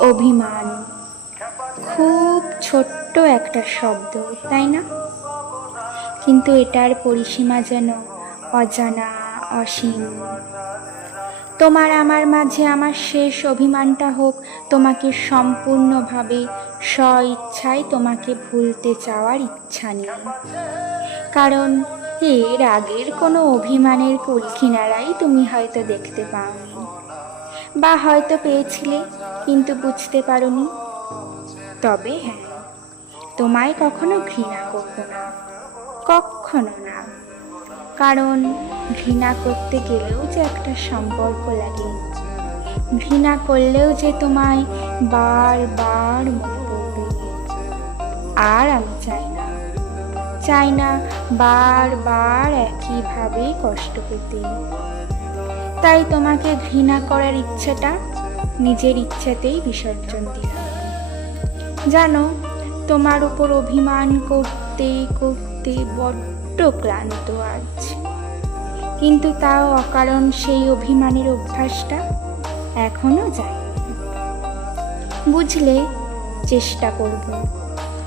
অভিমান খুব ছোট্ট একটা শব্দ, তাই না? কিন্তু এটার পরিসীমা যেন অজানা, অসীম। তোমার আমার মাঝে আমার শেষ অভিমানটা হোক তোমাকে সম্পূর্ণভাবে স্ব-ইচ্ছায় তোমাকে ভুলতে চাওয়ার ইচ্ছা নেই। কারণ এর আগের কোনো অভিমানের কুলকিনারাই তুমি হয়তো দেখতে পাওনি, বা হয়তো পেয়েছিলে কিন্তু বুঝতে পারোনি। তবে হ্যাঁ, তোমায় কখনো ঘৃণা করব না, কখনো না। কারণ ঘৃণা করতে গেলেও যে একটা সম্পর্ক লাগে, ঘৃণা করলেও যে তোমায় বারবার মনে পড়বে। আর আমি চাই না বারবার একইভাবে কষ্ট পেতে। তাই তোমাকে ঘৃণা করার ইচ্ছেটা নিজের ইচ্ছেতেই বিসর্জন দিলাম। জানো, তোমার উপর অভিমান করতে করতে বড্ড ক্লান্ত আজ। কিন্তু তাও অকারণ সেই অভিমানের অভ্যাসটা এখনো যায়নি। বুঝলে, চেষ্টা করব,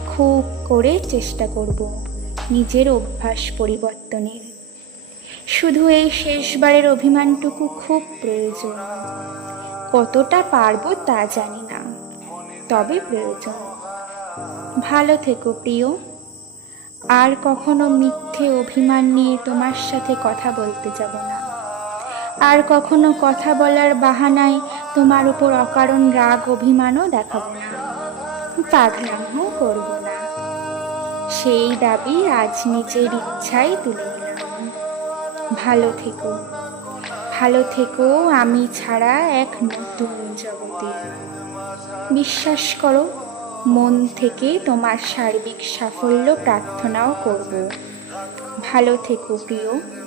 খুব করে চেষ্টা করব নিজের অভ্যাস পরিবর্তনের। শুধু এই শেষবারের অভিমানটুকু খুব প্রয়োজন। কতটা পারবো তা জানি না, তবে প্রয়োজন। ভালো থেকো প্রিয়। আর কখনো মিথ্যে অভিমান নিয়ে তোমার সাথে কথা বলতে যাব না। আর কখনো কথা বলার বাহানায় তোমার উপর অকারণ রাগ অভিমানও দেখাবো না, পাগলামও করব না। সেই দাবি আজ নিজের ইচ্ছায় তুলে নিলাম। ভালো থেকো, ভালো থেকো আমি ছাড়া এক নতুন জগতে। বিশ্বাস করো, মন থেকে তোমার সার্বিক সাফল্য প্রার্থনাও করব। ভালো থেকো প্রিয়।